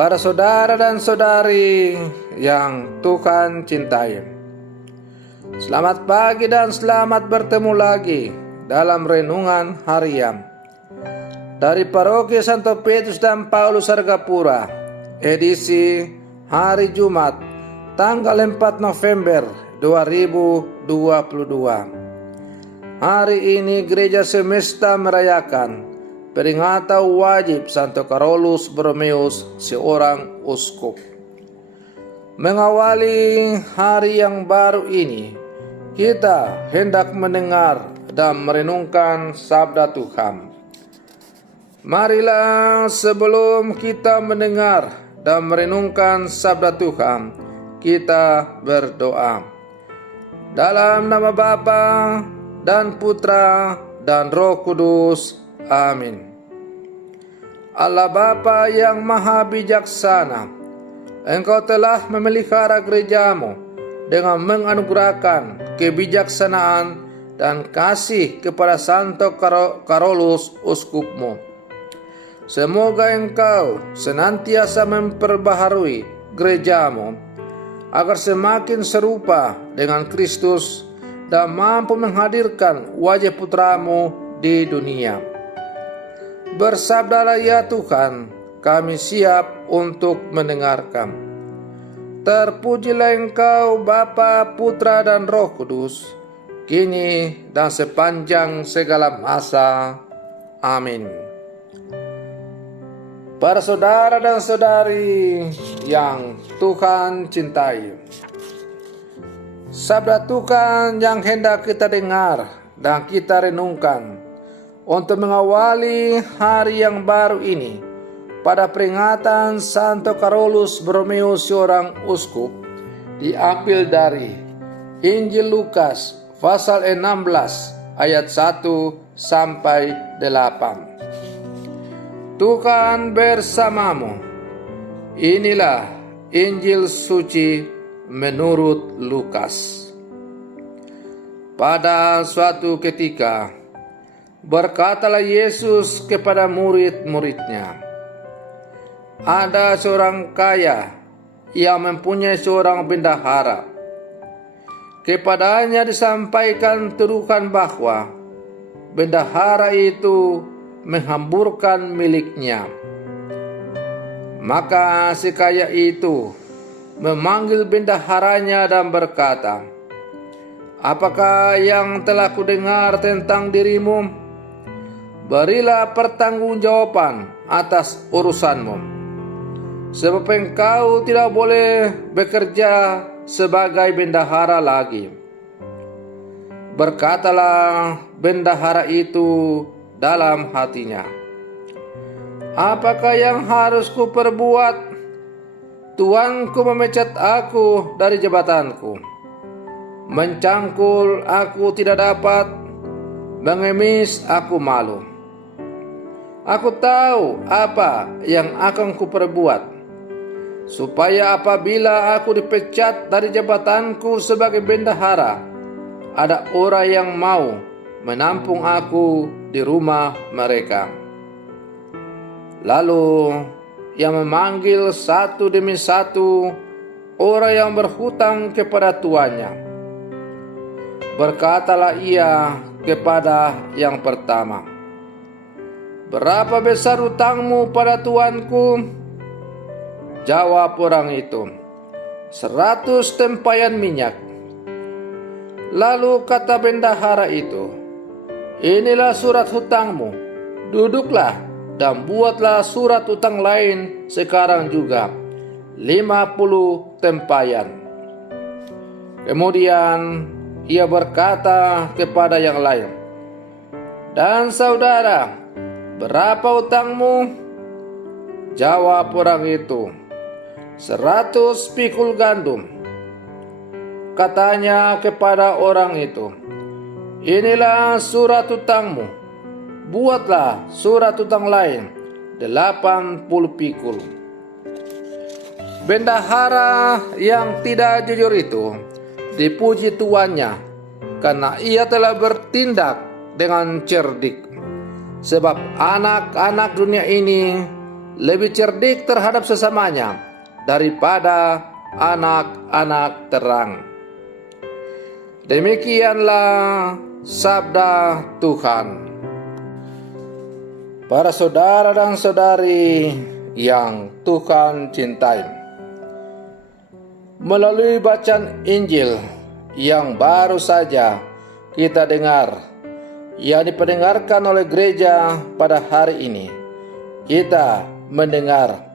Para saudara dan saudari yang Tuhan cintai, selamat pagi dan selamat bertemu lagi dalam renungan harian dari Paroki Santo Petrus dan Paulus Argapura, edisi hari Jumat tanggal 4 November 2022. Hari ini gereja semesta merayakan peringatan wajib Santo Carolus Borromeus, seorang uskup. Mengawali hari yang baru ini, kita hendak mendengar dan merenungkan sabda Tuhan. Marilah sebelum kita mendengar dan merenungkan sabda Tuhan, kita berdoa. Dalam nama Bapa dan Putra dan Roh Kudus. Amin. Allah Bapa yang Maha Bijaksana, Engkau telah memelihara gerejamu dengan menganugerahkan kebijaksanaan dan kasih kepada Santo Carolus uskupmu. Semoga Engkau senantiasa memperbaharui gerejamu agar semakin serupa dengan Kristus dan mampu menghadirkan wajah putramu di dunia. Bersabdalah ya Tuhan, kami siap untuk mendengarkan. Terpujilah Engkau Bapa, Putra dan Roh Kudus, kini dan sepanjang segala masa. Amin. Para saudara dan saudari yang Tuhan cintai, sabda Tuhan yang hendak kita dengar dan kita renungkan untuk mengawali hari yang baru ini pada peringatan Santo Carolus Borromeus, seorang uskup, diambil dari Injil Lukas pasal 16 ayat 1 sampai 8. Tuhan bersamamu. Inilah Injil suci menurut Lukas. Pada suatu ketika, berkatalah Yesus kepada murid-muridnya, ada seorang kaya yang mempunyai seorang bendahara. Kepadanya disampaikan tuduhan bahwa bendahara itu menghamburkan miliknya. Maka si kaya itu memanggil bendaharanya dan berkata, "Apakah yang telah kudengar tentang dirimu? Berilah pertanggungjawaban atas urusanmu, sebab engkau tidak boleh bekerja sebagai bendahara lagi." Berkatalah bendahara itu dalam hatinya, "Apakah yang harus kuperbuat? Tuanku memecat aku dari jabatanku. Mencangkul aku tidak dapat, mengemis aku malu. Aku tahu apa yang akan kuperbuat, supaya apabila aku dipecat dari jabatanku sebagai bendahara, ada orang yang mau menampung aku di rumah mereka." Lalu ia memanggil satu demi satu orang yang berhutang kepada tuannya. Berkatalah ia kepada yang pertama, "Berapa besar hutangmu pada tuanku?" Jawab orang itu, 100 tempayan minyak. Lalu kata bendahara itu, "Inilah surat hutangmu. Duduklah dan buatlah surat hutang lain sekarang juga, 50 tempayan." Kemudian ia berkata kepada yang lain, "Dan saudara, berapa hutangmu?" Jawab orang itu, 100 pikul gandum. Katanya kepada orang itu, "Inilah surat hutangmu. Buatlah surat hutang lain, 80 pikul." Bendahara yang tidak jujur itu dipuji tuannya karena ia telah bertindak dengan cerdik. Sebab anak-anak dunia ini lebih cerdik terhadap sesamanya daripada anak-anak terang. Demikianlah sabda Tuhan. Para saudara dan saudari yang Tuhan cintai, melalui bacaan Injil yang baru saja kita dengar, yang diperdengarkan oleh gereja pada hari ini, kita mendengar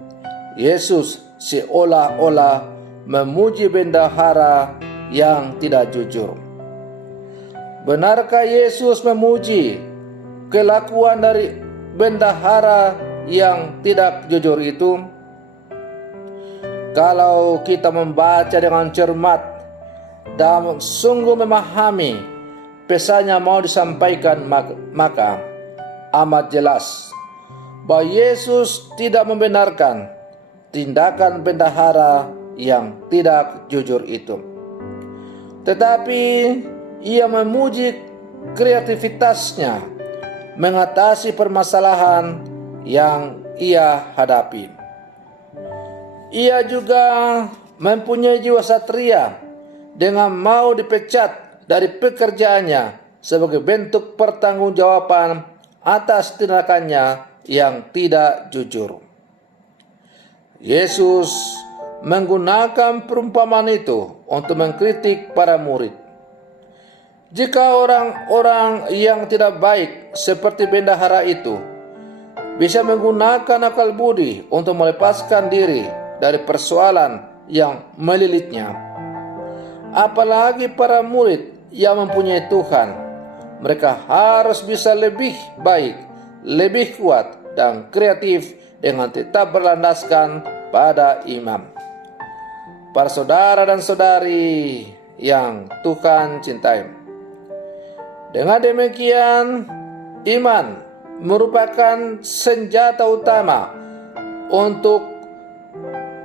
Yesus seolah-olah memuji bendahara yang tidak jujur. Benarkah Yesus memuji kelakuan dari bendahara yang tidak jujur itu? Kalau kita membaca dengan cermat dan sungguh memahami pesan yang mau disampaikan, maka amat jelas bahwa Yesus tidak membenarkan tindakan bendahara yang tidak jujur itu. Tetapi ia memuji kreativitasnya mengatasi permasalahan yang ia hadapi. Ia juga mempunyai jiwa satria dengan mau dipecat dari pekerjaannya sebagai bentuk pertanggungjawaban atas tindakannya yang tidak jujur. Yesus menggunakan perumpamaan itu untuk mengkritik para murid. Jika orang-orang yang tidak baik seperti bendahara itu bisa menggunakan akal budi untuk melepaskan diri dari persoalan yang melilitnya, apalagi para murid yang mempunyai Tuhan, mereka harus bisa lebih baik, lebih kuat dan kreatif dengan tetap berlandaskan pada iman. Para saudara dan saudari yang Tuhan cintai, dengan demikian iman merupakan senjata utama untuk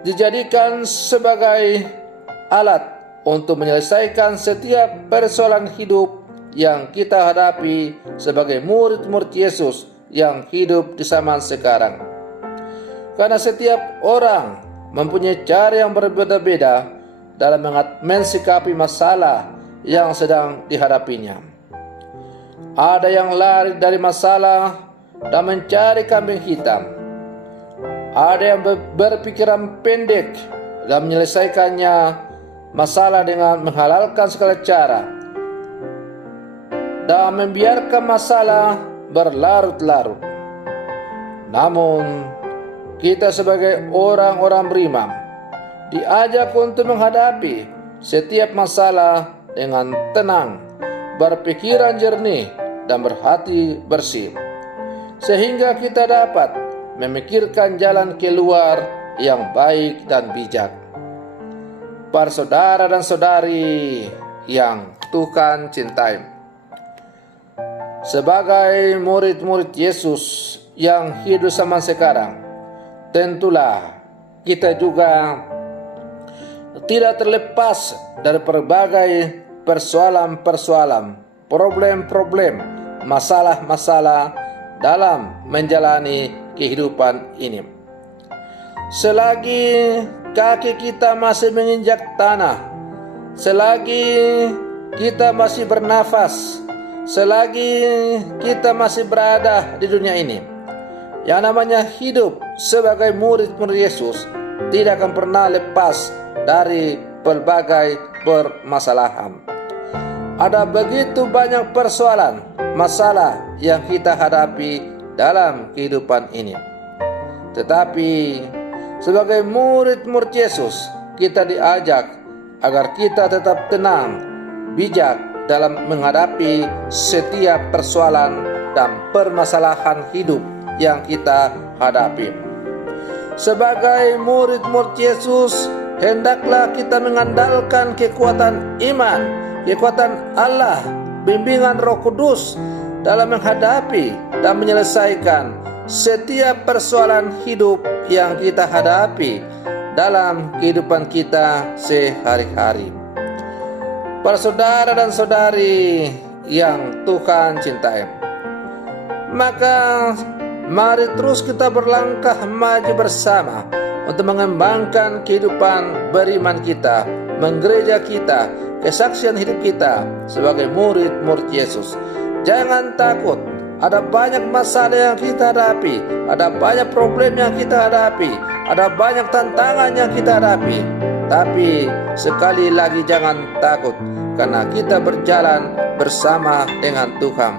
dijadikan sebagai alat untuk menyelesaikan setiap persoalan hidup yang kita hadapi sebagai murid-murid Yesus yang hidup di zaman sekarang. Karena setiap orang mempunyai cara yang berbeda-beda dalam mensikapi masalah yang sedang dihadapinya. Ada yang lari dari masalah dan mencari kambing hitam. Ada yang berpikiran pendek dan menyelesaikannya masalah dengan menghalalkan segala cara dan membiarkan masalah berlarut-larut. Namun, kita sebagai orang-orang beriman diajak untuk menghadapi setiap masalah dengan tenang, berpikiran jernih, dan berhati bersih, sehingga kita dapat memikirkan jalan keluar yang baik dan bijak. Para saudara dan saudari yang Tuhan cintai, sebagai murid-murid Yesus yang hidup zaman sekarang, tentulah kita juga tidak terlepas dari berbagai persoalan-persoalan, problem-problem, masalah-masalah dalam menjalani kehidupan ini. Selagi kaki kita masih menginjak tanah, selagi kita masih bernafas, selagi kita masih berada di dunia ini, yang namanya hidup sebagai murid-murid Yesus tidak akan pernah lepas dari berbagai permasalahan. Ada begitu banyak persoalan, masalah yang kita hadapi dalam kehidupan ini. Tetapi sebagai murid-murid Yesus, kita diajak agar kita tetap tenang, bijak dalam menghadapi setiap persoalan dan permasalahan hidup yang kita hadapi. Sebagai murid-murid Yesus, hendaklah kita mengandalkan kekuatan iman, kekuatan Allah, bimbingan Roh Kudus dalam menghadapi dan menyelesaikan setiap persoalan hidup yang kita hadapi dalam kehidupan kita sehari-hari. Para saudara dan saudari yang Tuhan cintai, maka Mari terus kita berlangkah maju bersama untuk mengembangkan kehidupan beriman kita, menggereja kita, kesaksian hidup kita sebagai murid-murid Yesus. Jangan takut, ada banyak masalah yang kita hadapi, ada banyak problem yang kita hadapi, ada banyak tantangan yang kita hadapi. Tapi sekali lagi jangan takut, karena kita berjalan bersama dengan Tuhan.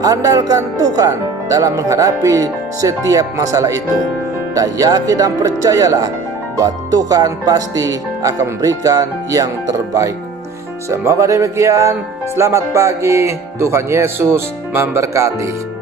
Andalkan Tuhan dalam menghadapi setiap masalah itu, dan yakin dan percayalah bahwa Tuhan pasti akan memberikan yang terbaik. Semoga demikian. Selamat pagi, Tuhan Yesus memberkati.